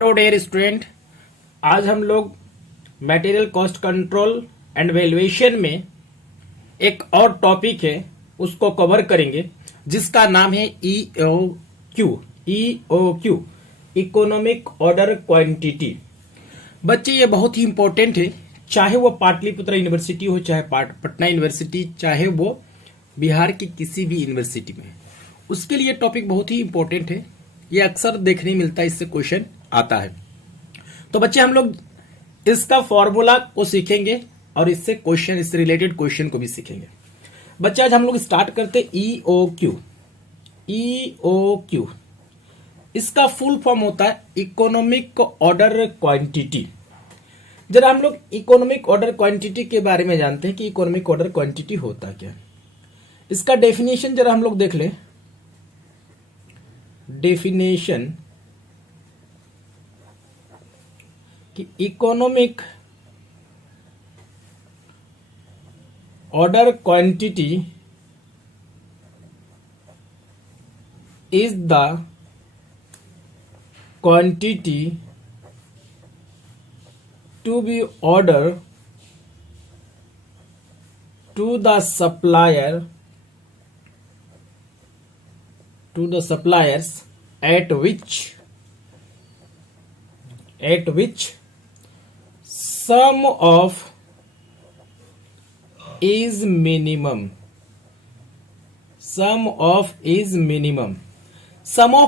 Hello dear student, आज हम लोग material cost control and valuation में एक और टॉपिक है उसको कवर करेंगे जिसका नाम है ईओक्यू इकोनॉमिक ऑर्डर क्वांटिटी। बच्चे ये बहुत ही इंपॉर्टेंट है, चाहे वो पाटलिपुत्र यूनिवर्सिटी हो, चाहे पटना यूनिवर्सिटी, चाहे वो बिहार की किसी भी यूनिवर्सिटी में, उसके लिए टॉपिक बहुत ही इंपॉर्टेंट है। ये अक्सर देखने मिलता है, इससे क्वेश्चन आता है। तो बच्चे हम लोग इसका फॉर्मूला को सीखेंगे और इससे क्वेश्चन, इससे रिलेटेड क्वेश्चन को भी सीखेंगे। बच्चे आज हम लोग स्टार्ट करते ईओक्यू। इसका फुल फॉर्म होता है इकोनॉमिक ऑर्डर क्वांटिटी। जरा हम लोग इकोनॉमिक ऑर्डर क्वांटिटी के बारे में जानते हैं कि इकोनॉमिक ऑर्डर क्वांटिटी होता क्या है। इसका डेफिनेशन जरा हम लोग देख लें। डेफिनेशन कि economic order quantity is the quantity to be order to the suppliers at which sum of is minimum. Sum of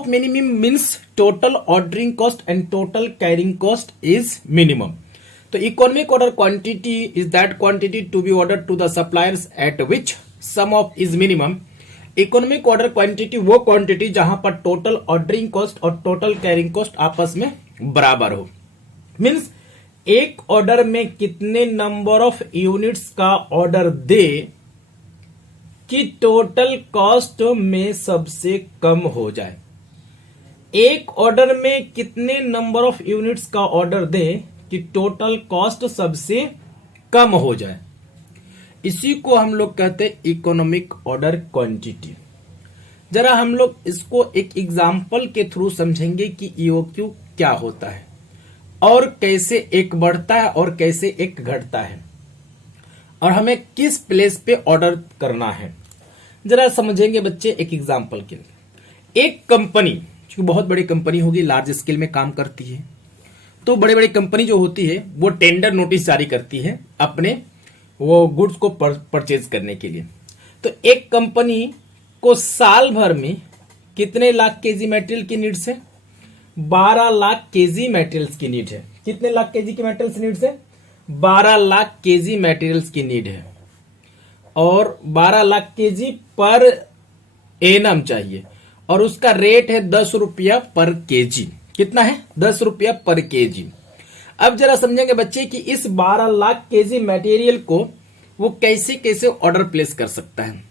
minimum means total ordering cost and total carrying cost is minimum. तो economic order quantity is that quantity to be order to the suppliers at which sum of is minimum. Economic order quantity वो क्वांटिटी जहां पर total ordering cost और total carrying cost आपस में बराबर हो। मीन्स एक ऑर्डर में कितने नंबर ऑफ यूनिट्स का ऑर्डर दे कि टोटल कॉस्ट में सबसे कम हो जाए। एक ऑर्डर में कितने नंबर ऑफ यूनिट्स का ऑर्डर दे कि टोटल कॉस्ट सबसे कम हो जाए। इसी को हम लोग कहते हैं इकोनॉमिक ऑर्डर क्वांटिटी। जरा हम लोग इसको एक एग्जाम्पल के थ्रू समझेंगे कि ईओक्यू क्या होता है और कैसे एक बढ़ता है और कैसे एक घटता है और हमें किस प्लेस पे ऑर्डर करना है। जरा समझेंगे बच्चे एक एग्जाम्पल के लिए। एक कंपनी जो बहुत बड़ी कंपनी होगी, लार्ज स्केल में काम करती है, तो बड़ी बड़ी कंपनी जो होती है वो टेंडर नोटिस जारी करती है अपने वो गुड्स को परचेज करने के लिए। तो एक कंपनी को साल भर में कितने लाख केजी मटेरियल की नीड्स है? 12 लाख केजी मटेरियल्स की नीड है। कितने लाख केजी की मटेरियल्स नीड्स है? 12 लाख केजी मटेरियल्स की नीड है और 12 लाख केजी पर एनम चाहिए और उसका रेट है 10 रुपया पर केजी। कितना है? 10 रुपया पर केजी। अब जरा समझेंगे बच्चे कि इस 12 लाख केजी मटेरियल को वो कैसे कैसे ऑर्डर प्लेस कर सकता है।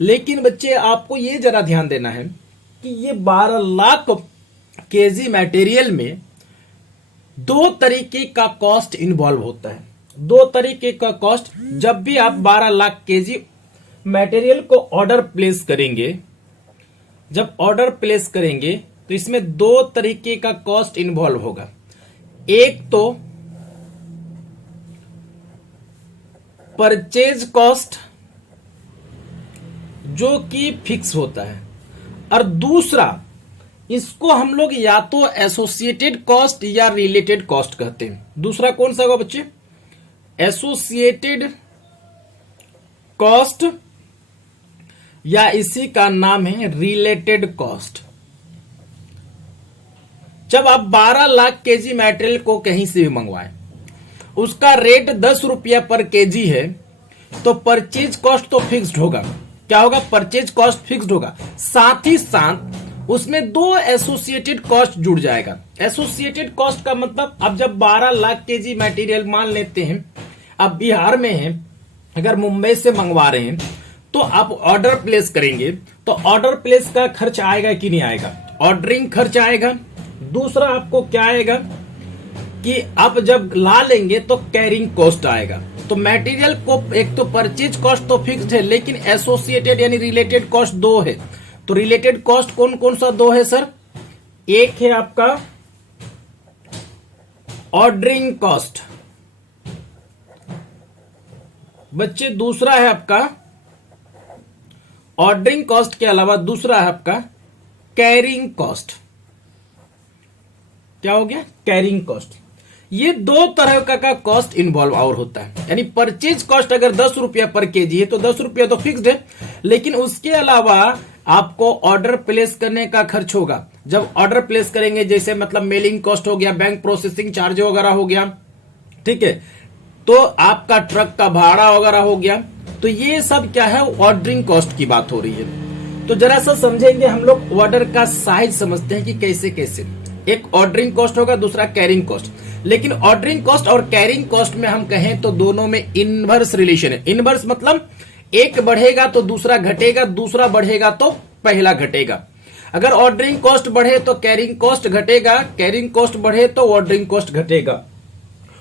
लेकिन बच्चे आपको ये जरा ध्यान देना है कि ये 12 लाख केजी मटेरियल में दो तरीके का कॉस्ट इन्वॉल्व होता है। दो तरीके का कॉस्ट, जब भी आप 12 लाख केजी मटेरियल को ऑर्डर प्लेस करेंगे, जब ऑर्डर प्लेस करेंगे तो इसमें दो तरीके का कॉस्ट इन्वॉल्व होगा। एक तो परचेज कॉस्ट जो कि फिक्स होता है और दूसरा इसको हम लोग या तो एसोसिएटेड कॉस्ट या रिलेटेड कॉस्ट कहते हैं। दूसरा कौन सा होगा बच्चे? एसोसिएटेड कॉस्ट या इसी का नाम है रिलेटेड कॉस्ट। जब आप 12 लाख केजी मटेरियल को कहीं से भी मंगवाएं, उसका रेट 10 रुपया पर केजी है, तो परचेज कॉस्ट तो फिक्स्ड होगा। क्या होगा? परचेज कॉस्ट फिक्स्ड होगा। साथ ही साथ उसमें दो एसोसिएटेड कॉस्ट जुड़ जाएगा। एसोसिएटेड कॉस्ट का मतलब, अब जब 12 लाख केजी मटेरियल मान लेते हैं, अब बिहार में है, अगर मुंबई से मंगवा रहे हैं तो आप ऑर्डर प्लेस करेंगे तो ऑर्डर प्लेस का खर्च आएगा कि नहीं आएगा? ऑर्डरिंग खर्च आएगा। दूसरा आपको क्या आएगा कि आप जब ला लेंगे तो कैरिंग कॉस्ट आएगा। तो मटेरियल को एक तो परचेज कॉस्ट तो फिक्स्ड है, लेकिन एसोसिएटेड यानी रिलेटेड कॉस्ट दो है। तो रिलेटेड कॉस्ट कौन कौन सा दो है सर? एक है आपका ऑर्डरिंग कॉस्ट। बच्चे दूसरा है आपका ऑर्डरिंग कॉस्ट के अलावा दूसरा है आपका कैरिंग कॉस्ट। क्या हो गया? Carrying cost. ये दो तरह का कॉस्ट इन्वॉल्व और होता है। यानी परचेज कॉस्ट अगर 10 रुपया पर केजी है तो 10 रुपया तो फिक्स्ड है, लेकिन उसके अलावा आपको ऑर्डर प्लेस करने का खर्च होगा। जब ऑर्डर प्लेस करेंगे, जैसे मतलब मेलिंग कॉस्ट हो गया, बैंक प्रोसेसिंग चार्ज वगैरह हो गया, ठीक है, तो आपका ट्रक का भाड़ा वगैरह हो गया, तो ये सब क्या है? ऑर्डरिंग कॉस्ट की बात हो रही है। तो जरा सा समझेंगे हम लोग, ऑर्डर का साइज समझते हैं कि कैसे कैसे। एक ऑर्डरिंग कॉस्ट होगा, दूसरा कैरिंग कॉस्ट। लेकिन ऑर्डरिंग कॉस्ट और कैरिंग कॉस्ट में हम कहें तो दोनों में इनवर्स रिलेशन है। इनवर्स मतलब एक बढ़ेगा तो दूसरा घटेगा, दूसरा बढ़ेगा तो पहला घटेगा। अगर ऑर्डरिंग कॉस्ट बढ़े तो कैरिंग कॉस्ट घटेगा, कैरिंग कॉस्ट बढ़े तो ऑर्डरिंग कॉस्ट घटेगा।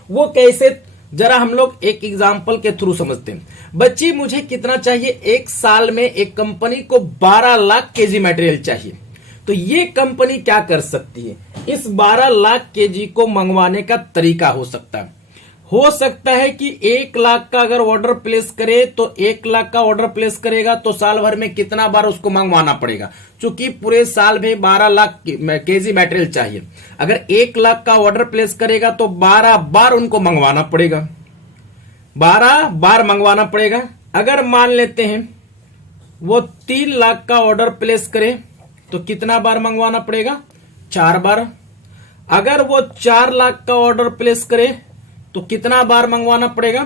वो कैसे? जरा हम लोग एक एग्जांपल के थ्रू समझते हैं। बच्ची, मुझे कितना चाहिए? एक साल में एक कंपनी को 12 लाख केजी मटेरियल चाहिए। तो ये कंपनी क्या कर सकती है? इस 12 लाख केजी को मंगवाने का तरीका हो सकता है कि 1 लाख का अगर ऑर्डर प्लेस करे तो 1 लाख का ऑर्डर प्लेस करेगा तो साल भर में कितना बार उसको मंगवाना पड़ेगा? चूंकि पूरे साल में 12 लाख केजी मटेरियल चाहिए। अगर 1 लाख का ऑर्डर प्लेस करेगा तो 12 बार उनको मंगवाना पड़ेगा, 12 बार मंगवाना पड़ेगा। अगर मान लेते हैं वो 3 लाख का ऑर्डर प्लेस करे तो कितना बार मंगवाना पड़ेगा? 4 बार। अगर वो 4 लाख का ऑर्डर प्लेस करे तो कितना बार मंगवाना पड़ेगा?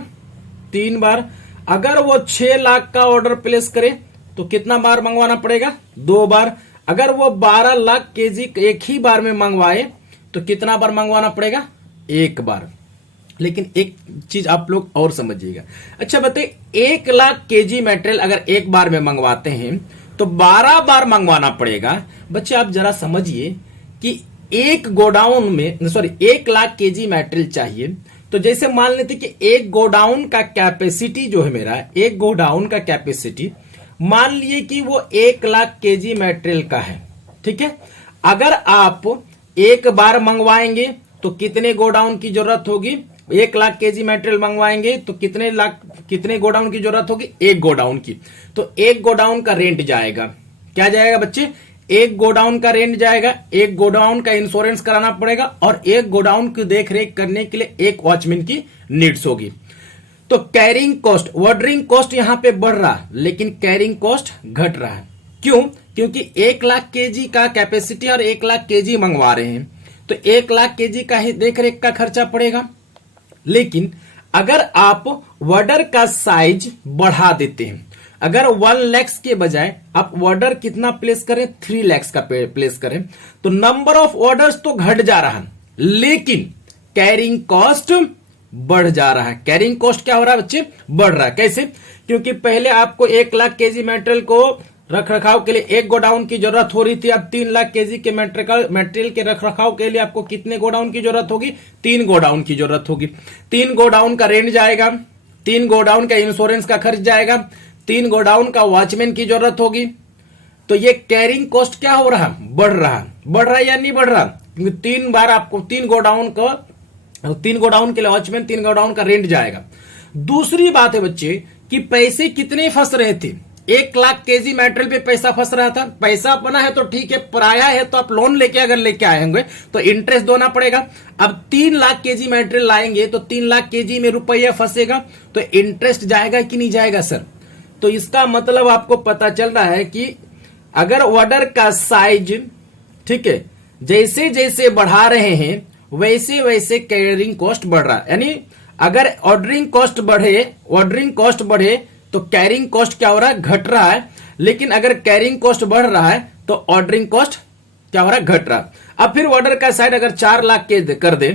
3 बार। अगर वो 6 लाख का ऑर्डर प्लेस करे तो कितना बार मंगवाना पड़ेगा? 2 बार। अगर वो 12 लाख केजी एक ही बार में मंगवाए तो कितना बार मंगवाना पड़ेगा? 1 बार। लेकिन एक चीज आप लोग और समझिएगा। अच्छा बताइए, 1 लाख केजी मटेरियल अगर एक बार में मंगवाते हैं तो 12 बार मंगवाना पड़ेगा। बच्चे आप जरा समझिए कि एक गोडाउन में 1 लाख केजी मटेरियल चाहिए, तो जैसे मान लेते कि एक गोडाउन का कैपेसिटी जो है मेरा, एक गोडाउन का कैपेसिटी मान लिए कि वो 1 लाख केजी मटेरियल का है, ठीक है। अगर आप एक बार मंगवाएंगे तो कितने गोडाउन की जरूरत होगी? 1 लाख केजी मटेरियल मंगवाएंगे तो कितने गोडाउन की जरूरत होगी? 1 गोडाउन की। तो 1 गोडाउन का रेंट जाएगा। क्या जाएगा बच्चे? 1 गोडाउन का रेंट जाएगा, 1 गोडाउन का इंश्योरेंस कराना पड़ेगा, और 1 गोडाउन की देखरेख करने के लिए 1 वॉचमैन की नीड्स होगी। तो कैरिंग कॉस्ट, ऑर्डरिंग कॉस्ट यहां पे बढ़ रहा है, लेकिन कैरिंग कॉस्ट घट रहा है। क्यों? क्योंकि 1 लाख केजी का कैपेसिटी और 1 लाख केजी मंगवा रहे हैं, तो 1 लाख केजी का ही देखरेख का खर्चा पड़ेगा। लेकिन अगर आप ऑर्डर का साइज बढ़ा देते हैं, अगर 1 लाख के बजाय आप ऑर्डर कितना प्लेस करें? 3 लाख का प्लेस करें, तो नंबर ऑफ ऑर्डर्स तो घट जा रहा है, लेकिन कैरिंग कॉस्ट बढ़ जा रहा है। कैरिंग कॉस्ट क्या हो रहा है बच्चे? बढ़ रहा है। कैसे? क्योंकि पहले आपको 1 लाख केजी मटेरियल को रख रखाव के लिए 1 गोडाउन की जरूरत हो रही थी। अब 3 लाख केजी के मटेरियल के रख रखाव के लिए आपको कितने गोडाउन की जरूरत होगी? 3 गोडाउन की जरूरत होगी। 3 गोडाउन का रेंट जाएगा, 3 गोडाउन का इंश्योरेंस का खर्च जाएगा, 3 गोडाउन का वॉचमैन की जरूरत होगी। तो ये कैरिंग कॉस्ट क्या हो रहा? बढ़ रहा। बढ़ रहा या नहीं बढ़ रहा? क्योंकि 3 बार आपको 3 गोडाउन के लिए वॉचमैन, 3 गोडाउन का रेंट जाएगा। दूसरी बात है बच्चे कि पैसे कितने फंस रहे थे? 1 लाख केजी मटेरियल पे पैसा फंस रहा था। पैसा अपना है तो ठीक है, पराया है तो आप लोन लेके अगर लेके आए होंगे तो इंटरेस्ट देना पड़ेगा। अब 3 लाख केजी मटेरियल लाएंगे तो 3 लाख केजी में रुपया फंसेगा, तो इंटरेस्ट जाएगा कि नहीं जाएगा सर? तो इसका मतलब आपको पता चल रहा है कि अगर ऑर्डर का साइज, ठीक है, जैसे जैसे बढ़ा रहे हैं वैसे वैसे कैरिंग कॉस्ट बढ़ रहा है। यानी अगर ऑर्डरिंग कॉस्ट बढ़े तो कैरिंग कॉस्ट क्या हो रहा है? घट रहा है। लेकिन अगर कैरिंग कॉस्ट बढ़ रहा है तो ऑर्डरिंग कॉस्ट क्या हो रहा है? घट रहा है। अब फिर ऑर्डर का साइज अगर 4 लाख के कर दे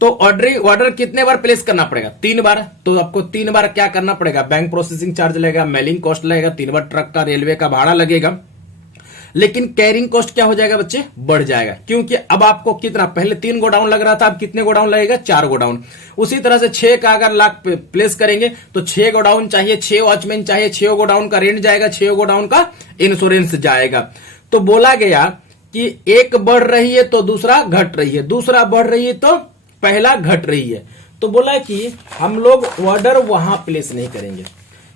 तो ऑर्डर कितने बार प्लेस करना पड़ेगा? 3 बार। तो आपको 3 बार क्या करना पड़ेगा? बैंक प्रोसेसिंग चार्ज लगेगा, मेलिंग कॉस्ट लगेगा, 3 बार ट्रक का, रेलवे का भाड़ा लगेगा। लेकिन कैरिंग कॉस्ट क्या हो जाएगा बच्चे? बढ़ जाएगा। क्योंकि अब आपको कितना, पहले 3 गोडाउन लग रहा था, अब कितने गोडाउन लगेगा? 4 गोडाउन। उसी तरह से 6 का अगर लाख प्लेस करेंगे तो 6 गोडाउन चाहिए, 6 वॉचमैन चाहिए, 6 गोडाउन का रेंट जाएगा, 6 गोडाउन का इंश्योरेंस जाएगा। तो बोला गया कि एक बढ़ रही है तो दूसरा घट रही है, दूसरा बढ़ रही है तो पहला घट रही है, तो बोला कि हम लोग ऑर्डर वहां प्लेस नहीं करेंगे।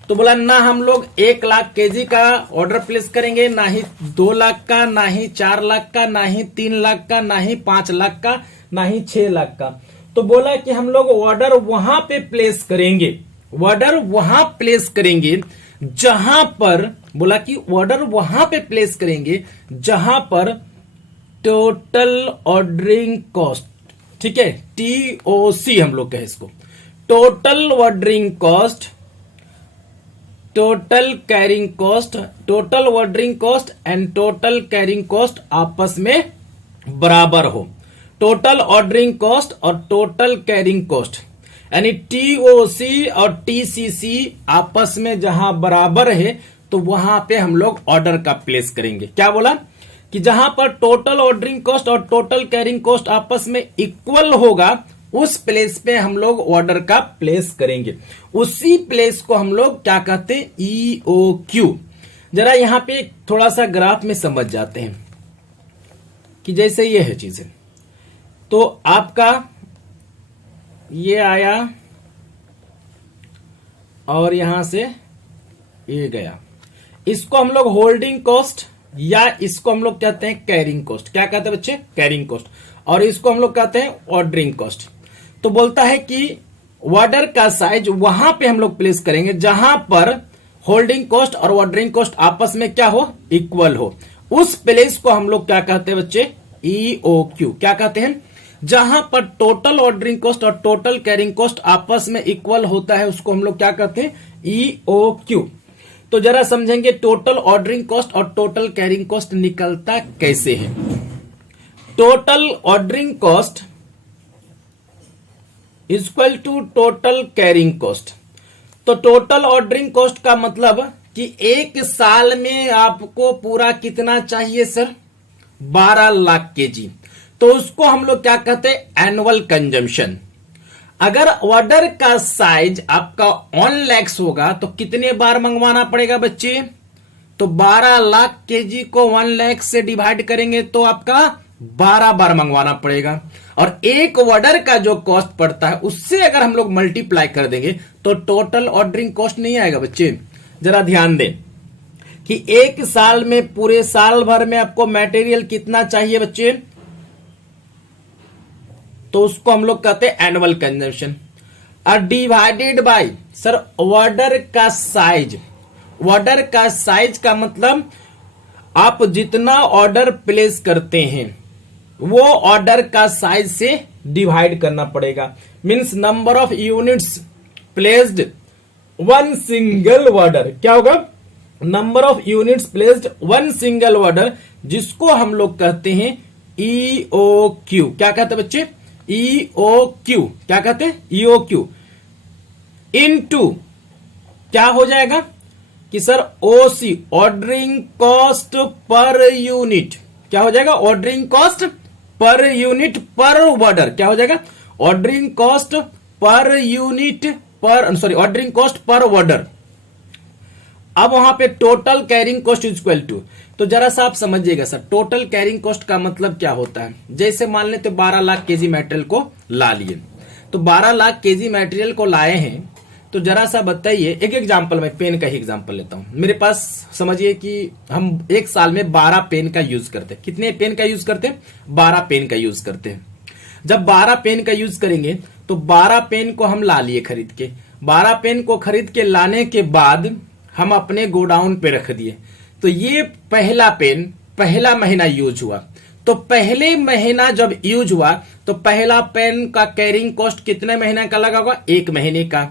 तो बोला ना हम लोग 1 लाख केजी का ऑर्डर प्लेस करेंगे, ना ही 2 लाख का, ना ही 4 लाख का, ना ही 3 लाख का, ना ही 5 लाख का, ना ही 6 लाख का। तो बोला कि हम लोग ऑर्डर वहां पे प्लेस करेंगे, ऑर्डर वहां प्लेस करेंगे जहां पर, बोला कि ऑर्डर वहां पे प्लेस करेंगे जहां पर टोटल ऑर्डरिंग कॉस्ट, ठीक है, TOC हम लोग कहें इसको, total ordering cost, total carrying cost, total ordering cost and total carrying cost आपस में बराबर हो। टोटल ऑर्डरिंग कॉस्ट और टोटल कैरिंग कॉस्ट यानी TOC और TCC आपस में जहां बराबर है तो वहां पे हम लोग ऑर्डर का प्लेस करेंगे। क्या बोला कि जहां पर टोटल ऑर्डरिंग कॉस्ट और टोटल कैरिंग कॉस्ट आपस में इक्वल होगा उस प्लेस पे हम लोग ऑर्डर का प्लेस करेंगे। उसी प्लेस को हम लोग क्या कहते हैं, EOQ। जरा यहां पे थोड़ा सा ग्राफ में समझ जाते हैं कि जैसे ये है चीजें, तो आपका ये आया और यहां से ये गया, इसको हम लोग होल्डिंग कॉस्ट या इसको हम लोग कहते हैं कैरिंग कॉस्ट। क्या कहते हैं बच्चे, कैरिंग कॉस्ट। और इसको हम लोग कहते हैं ऑर्डरिंग कॉस्ट। तो बोलता है कि ऑर्डर का साइज वहां पे हम लोग प्लेस करेंगे जहां पर होल्डिंग कॉस्ट और ऑर्डरिंग कॉस्ट आपस में क्या हो, इक्वल हो। उस प्लेस को हम लोग क्या कहते हैं बच्चे, EOQ। क्या कहते हैं, जहां पर टोटल ऑर्डरिंग कॉस्ट और टोटल कैरिंग कॉस्ट आपस में इक्वल होता है उसको हम लोग क्या कहते हैं, EOQ। तो जरा समझेंगे टोटल ऑर्डरिंग कॉस्ट और टोटल कैरिंग कॉस्ट निकलता कैसे है। Total ordering cost equal to total carrying cost. तो टोटल ऑर्डरिंग कॉस्ट का मतलब कि एक साल में आपको पूरा कितना चाहिए सर, 12 लाख केजी। तो उसको हम लोग क्या कहते हैं, एनुअल कंजम्पशन। अगर ऑर्डर का साइज आपका 1 लाख होगा तो कितने बार मंगवाना पड़ेगा बच्चे, तो 12 लाख केजी को 1 लाख से डिवाइड करेंगे तो आपका 12 बार मंगवाना पड़ेगा। और एक ऑर्डर का जो कॉस्ट पड़ता है उससे अगर हम लोग मल्टीप्लाई कर देंगे तो टोटल ऑर्डरिंग कॉस्ट नहीं आएगा बच्चे। जरा ध्यान दें कि एक साल में, पूरे साल भर में आपको मटेरियल कितना चाहिए बच्चे, तो उसको हम लोग कहते हैं एनुअल कंजम्पशन। और डिवाइडेड बाय सर ऑर्डर का साइज। ऑर्डर का साइज का मतलब आप जितना ऑर्डर प्लेस करते हैं वो ऑर्डर का साइज से डिवाइड करना पड़ेगा। Means number of units placed one single order. क्या होगा, number of units placed one single order, जिसको हम लोग कहते हैं EOQ। क्या कहते हैं बच्चे, EOQ। क्या कहते हैं, EOQ इनटू क्या हो जाएगा कि sir OC, ordering cost per unit. क्या हो जाएगा, ordering cost per unit per order. क्या हो जाएगा, ordering cost per unit per, sorry, ordering cost per order. अब वहां पे total carrying cost equal to, तो जरा सा आप समझिएगा सर, टोटल कैरिंग कॉस्ट का मतलब क्या होता है। जैसे मान लेते 12 लाख केजी मटेरियल को ला लिए, तो 12 लाख केजी मटेरियल को लाए हैं, तो जरा सा बताइए, एक एग्जांपल, मैं पेन का ही एग्जांपल लेता हूं। मेरे पास समझिए कि हम एक साल में 12 पेन का यूज करते हैं। कितने पेन का यूज करते हैं, 12 पेन का यूज करते हैं। जब 12 पेन का यूज करेंगे तो 12 पेन को हम ला लिए खरीद के। 12 पेन को खरीद के लाने के बाद हम अपने गोडाउन पे रख दिए। तो ये पहला पेन पहला महीना यूज हुआ, तो पहले महीना जब यूज हुआ तो पहला पेन का कैरिंग कॉस्ट कितने महीने का लगा होगा, 1 महीने का।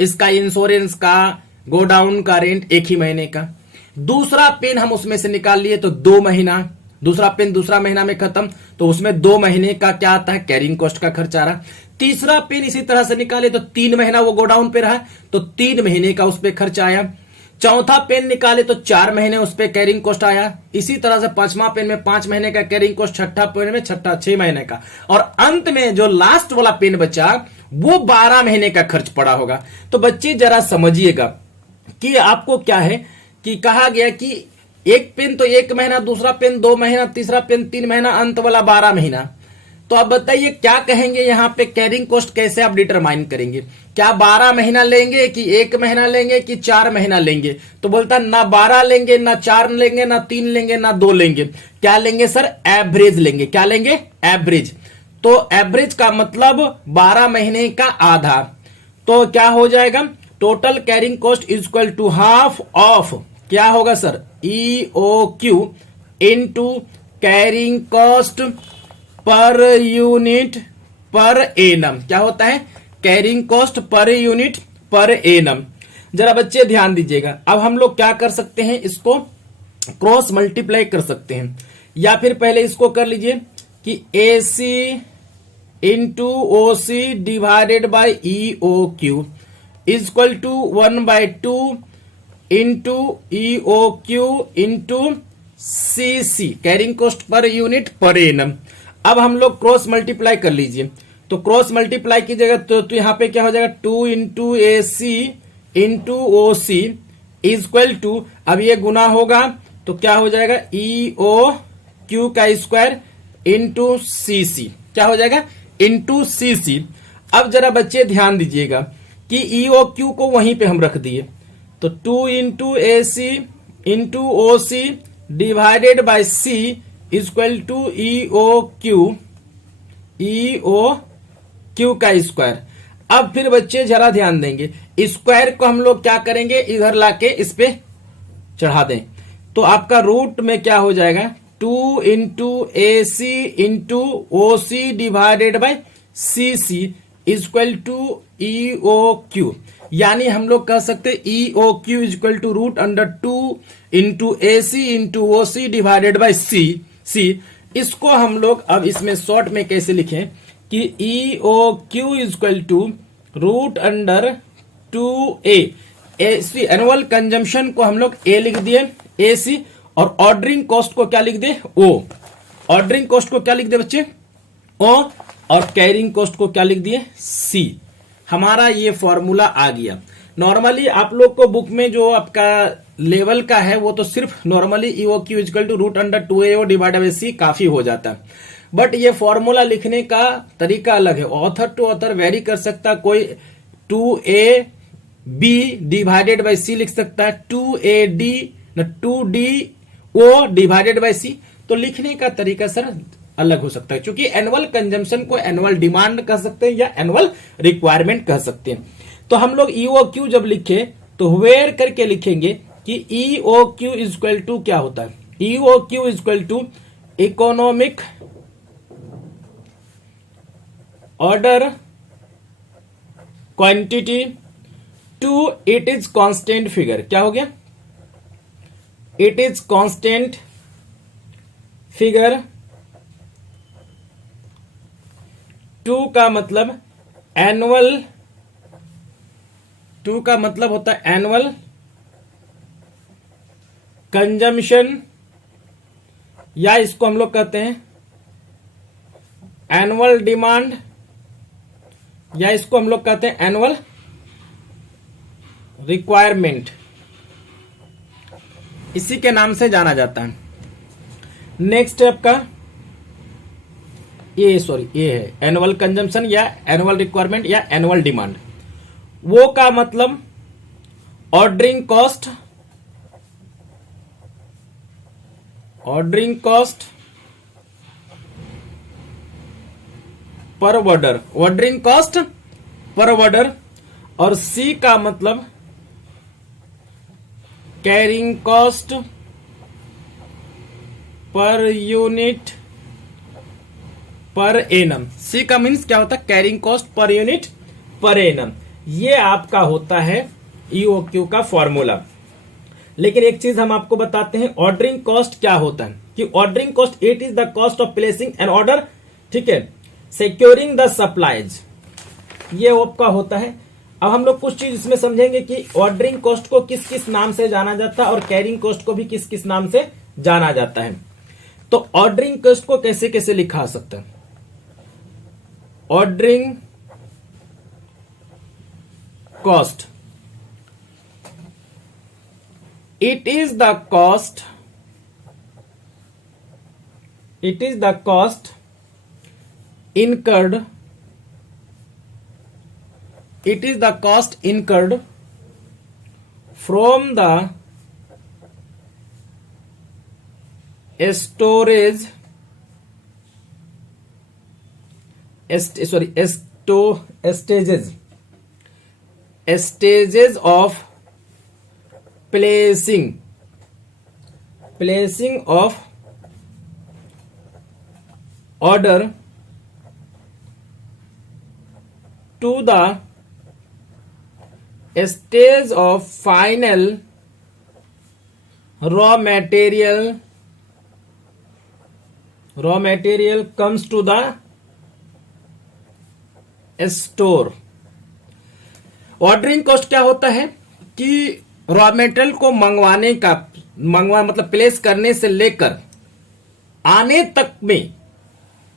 इसका इंश्योरेंस का, गोडाउन का रेंट 1 ही महीने का। दूसरा पेन हम उसमें से निकाल लिए तो 2 महीना, दूसरा पेन दूसरा महीना में खत्म, तो उसमें 2 महीने का क्या आता है, कैरिंग कॉस्ट का खर्चा रहा। तीसरा पेन इसी तरह से निकाले तो 3 महीना वो गोडाउन पे रहा, तो 3 महीने का उस पर खर्चा आया। चौथा पेन निकाले तो 4 महीने उस पर कैरिंग कॉस्ट आया। इसी तरह से 5वां पेन में 5 महीने का कैरिंग कॉस्ट, छठा पेन में 6 महीने का, और अंत में जो लास्ट वाला पेन बचा वो 12 महीने का खर्च पड़ा होगा। तो बच्चे जरा समझिएगा कि आपको क्या है कि कहा गया कि एक पेन तो 1 महीना, दूसरा पेन 2 महीना, तीसरा पेन 3 महीना, अंत वाला 12 महीना। तो अब बताइए क्या कहेंगे यहाँ पे, कैरिंग कॉस्ट कैसे आप डिटरमाइन करेंगे? क्या 12 महीना लेंगे कि 1 महीना लेंगे कि 4 महीना लेंगे? तो बोलता ना 12 लेंगे, ना 4 लेंगे, ना 3 लेंगे, ना 2 लेंगे। क्या लेंगे सर? एवरेज लेंगे। क्या लेंगे? एवरेज। तो एवरेज का मतलब 12 महीने का आधा। तो क्या हो जाएगा? Total carrying cost is equal to half of, क्या होगा sir? EOQ into carrying cost per unit per annum. क्या होता है? Carrying cost per unit per annum. जरा बच्चे ध्यान दीजिएगा, अब हम लोग क्या कर सकते हैं, इसको क्रॉस मल्टीप्लाई कर सकते हैं, या फिर पहले इसको कर लीजिए कि AC into OC divided by EOQ is equal to 1/2 into EOQ into CC, carrying cost per unit per annum. अब हम लोग क्रॉस मल्टीप्लाई कर लीजिए, तो क्रॉस मल्टीप्लाई कीजिएगा तो यहां पे क्या हो जाएगा? 2 into AC into OC is equal to, अब ये गुना होगा तो क्या हो जाएगा? EOQ का स्क्वायर इंटू CC, क्या हो जाएगा? Into CC। अब जरा बच्चे ध्यान दीजिएगा कि EOQ को वहीं पे हम रख दिए, तो 2 into AC into OC by बाय C is equal to EOQ का स्क्वायर। अब फिर बच्चे जरा ध्यान देंगे, स्क्वायर को हम लोग क्या करेंगे? इधर लाके इस पे चढ़ा दें, तो आपका रूट में क्या हो जाएगा? 2 into AC into OC by बाय CC is equal to EOQ। यानी हम लोग कह सकते EOQ is equal to root under 2 into AC into OC divided by C। इसको हम लोग अब इसमें शॉर्ट में कैसे लिखें कि EOQ is equal to root under 2A। Annual consumption को हम लोग A लिख दिए AC, और ऑर्डरिंग कॉस्ट को क्या लिख दे? O। ऑर्डरिंग कॉस्ट को क्या लिख दे बच्चे? O, और कैरिंग कॉस्ट को क्या लिख दिए? C। हमारा ये फॉर्मूला आ गया। नॉर्मली आप लोग को बुक में जो आपका लेवल का है वो तो सिर्फ normally EOQ equal to root under 2AO divided by C काफी हो जाता है, बट ये फॉर्मूला लिखने का तरीका अलग है, ऑथर टू ऑथर वेरी कर सकता है। कोई 2AB डिवाइडेड बाई C लिख सकता है, 2DO डिवाइडेड बाई C। तो लिखने का तरीका सर अलग हो सकता है, क्योंकि एनुअल कंजम्पशन को एनुअल डिमांड कह सकते हैं या एनुअल रिक्वायरमेंट कह सकते हैं। तो हम लोग EOQ जब लिखे तो वेयर करके लिखेंगे कि EOQ इज इक्वल टू क्या होता है? EOQ is equal to economic order quantity to it is constant figure. क्या हो गया? It is constant figure. 2 का मतलब एनुअल, 2 का मतलब होता है एनुअल कंजम्पशन, या इसको हम लोग कहते हैं एनुअल डिमांड, या इसको हम लोग कहते हैं एनुअल रिक्वायरमेंट, इसी के नाम से जाना जाता है। नेक्स्ट है आपका ये है एनुअल कंजम्पशन या एनुअल रिक्वायरमेंट या एनुअल डिमांड। वो का मतलब ordering cost, ordering cost per order, ordering cost per order, और C का मतलब carrying cost per unit per annum. C का मीन्स क्या होता है? Carrying cost per unit per annum. ये आपका होता है EOQ का फॉर्मूला। लेकिन एक चीज हम आपको बताते हैं, ऑर्डरिंग कॉस्ट क्या होता है, कि ordering cost it is the cost of placing an order, ठीक है, सिक्योरिंग द सप्लाईज, ये आपका होता है। अब हम लोग कुछ चीज इसमें समझेंगे कि ऑर्डरिंग कॉस्ट को किस किस नाम से जाना जाता है और कैरिंग कॉस्ट को भी किस किस नाम से जाना जाता है। तो ऑर्डरिंग कॉस्ट को कैसे कैसे लिखा जा सकता है? Ordering cost, it is the cost incurred, it is the cost incurred from the storage stages of placing of order to the stage of final raw material comes to the store. Ordering cost क्या होता है कि raw material को मंगवा मतलब place करने से लेकर आने तक में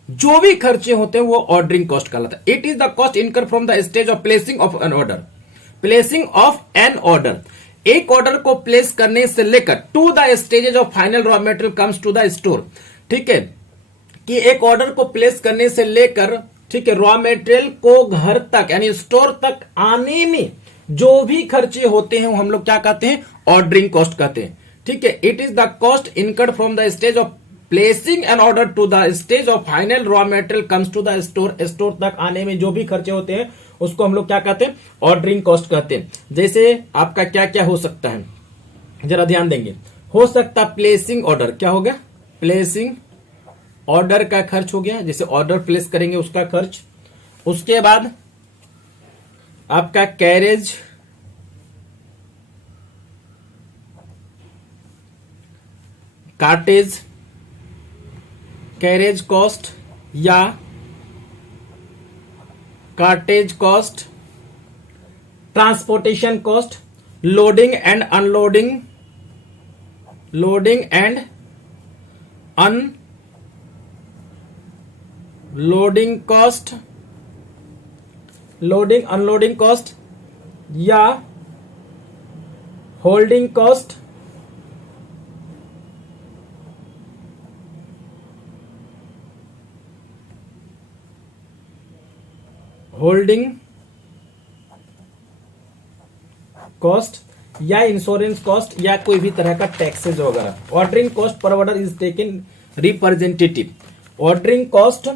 जो भी खर्चे होते हैं वो ऑर्डरिंग कॉस्ट कहलाता है। It is the cost incur from the stage of placing of an order, एक ऑर्डर को प्लेस करने से लेकर to the stages of final raw material comes to the store. ठीक है, कि एक ऑर्डर को प्लेस करने से लेकर, ठीक है, रॉ मेटेरियल को घर तक यानी स्टोर तक आने में जो भी खर्चे होते हैं वो हम लोग क्या कहते हैं, ऑर्डरिंग कॉस्ट कहते हैं। ठीक है, it is the cost incurred from the stage of placing an order to the stage of final raw material comes to the store. Store तक आने में जो भी खर्चे होते हैं उसको हम लोग क्या कहते हैं, ऑर्डरिंग कॉस्ट कहते हैं। जैसे आपका क्या क्या हो सकता है, जरा ध्यान देंगे। हो सकता प्लेसिंग ऑर्डर, क्या हो गया, प्लेसिंग ऑर्डर का खर्च हो गया, जैसे ऑर्डर प्लेस करेंगे उसका खर्च। उसके बाद आपका कैरेज, कार्टेज, कैरेज कॉस्ट या cartage cost, transportation cost, loading and unloading, loading and unloading cost, loading unloading cost या होल्डिंग कॉस्ट, होल्डिंग कॉस्ट या इंश्योरेंस कॉस्ट या कोई भी तरह का टैक्सेज वगैरह। Ordering cost per order is taken representative. Ordering cost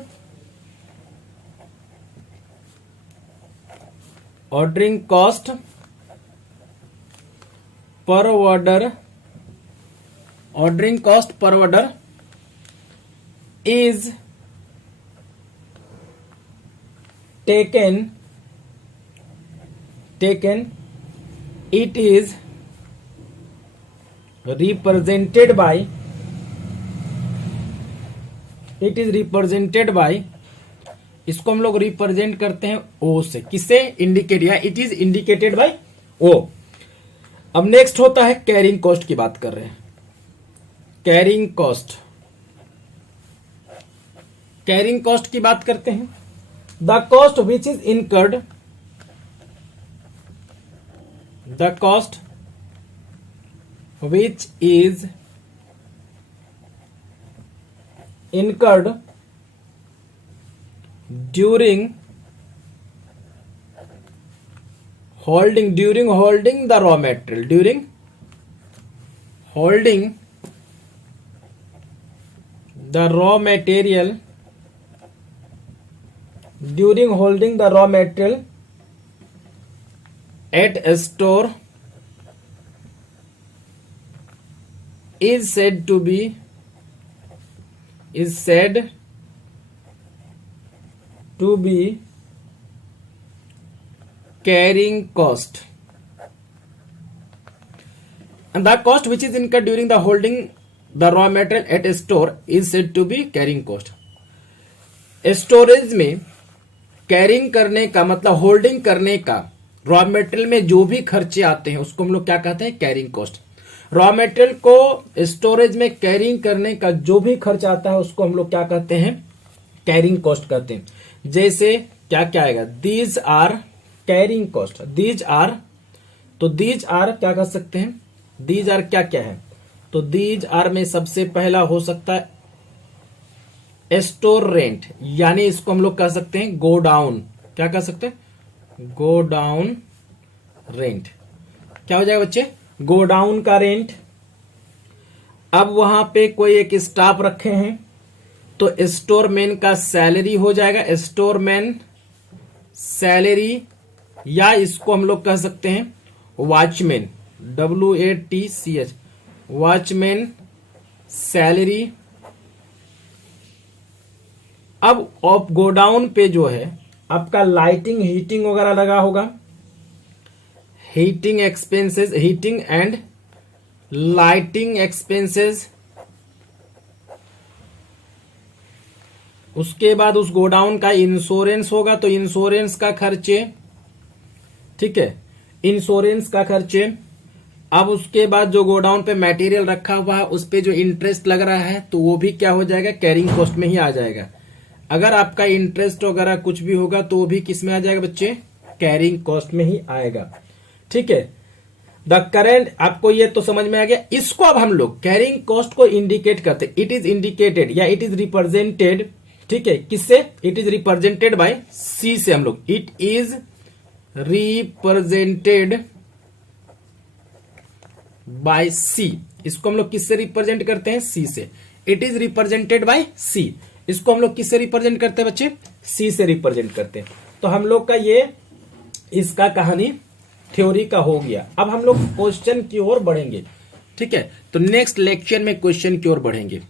per order, ordering cost per order is taken, it is represented by, इसको हम लोग रिप्रेजेंट करते हैं ओ से, किससे, इंडिकेट, या इट इज इंडिकेटेड बाय ओ। अब नेक्स्ट होता है कैरिंग कॉस्ट की बात कर रहे हैं। कैरिंग कॉस्ट की बात करते हैं। The cost which is incurred, the cost which is incurred during holding the raw material, during holding the raw material, during holding the raw material at a store is said to be carrying cost, and the cost which is incurred during the holding the raw material at a store is said to be carrying cost। Storage में carrying करने का मतलब holding करने का, raw material में जो भी खर्चे आते हैं उसको हम लोग क्या कहते हैं, कैरिंग कॉस्ट। रॉ मेटेरियल को स्टोरेज में कैरिंग करने का जो भी खर्च आता है उसको हम लोग क्या कहते हैं, कैरिंग कॉस्ट कहते हैं। जैसे क्या क्या आएगा, these are carrying cost, these are, तो दीज आर क्या कह सकते हैं, दीज आर क्या क्या है, तो दीज आर में सबसे पहला हो सकता है स्टोर रेंट, यानी इसको हम लोग कह सकते हैं गो डाउन। क्या कह सकते हैं? Go down rent. क्या हो जाएगा बच्चे? गो डाउन का रेंट। अब वहां पे कोई एक स्टाफ रखे हैं तो स्टोरमैन का सैलरी हो जाएगा स्टोरमैन सैलरी, या इसको हम लोग कह सकते हैं वॉचमैन, WATCH, वॉचमैन सैलरी। अब ऑफ गोडाउन पे जो है आपका लाइटिंग हीटिंग वगैरह लगा होगा, heating expenses, heating and lighting expenses. उसके बाद उस गोडाउन का इंश्योरेंस होगा तो इंश्योरेंस का खर्चे, ठीक है, इंश्योरेंस का खर्चे। अब उसके बाद जो गोडाउन पे मटेरियल रखा हुआ है उस पे जो इंटरेस्ट लग रहा है तो वो भी क्या हो जाएगा? कैरिंग कॉस्ट में ही आ जाएगा। अगर आपका इंटरेस्ट वगैरह कुछ भी होगा तो वो भी किस में आ जाएगा बच्चे? कैरिंग कॉस्ट में ही आएगा। ठीक है, द करेंट, आपको ये तो समझ में आ गया। इसको अब हम लोग कैरिंग कॉस्ट को इंडिकेट करते, इट इज इंडिकेटेड या इट इज रिप्रेजेंटेड, ठीक है, किससे? इट इज रिप्रेजेंटेड बाय सी से। हम लोग इट इज रिप्रेजेंटेड बाय सी, इसको हम लोग किससे रिप्रेजेंट करते हैं? सी से। इट इज रिप्रेजेंटेड बाय सी, इसको हम लोग किससे रिप्रेजेंट करते हैं बच्चे? सी से रिप्रेजेंट करते हैं। तो हम लोग का ये इसका कहानी थ्योरी का हो गया। अब हम लोग क्वेश्चन की ओर बढ़ेंगे। ठीक है, तो नेक्स्ट लेक्चर में क्वेश्चन की ओर बढ़ेंगे।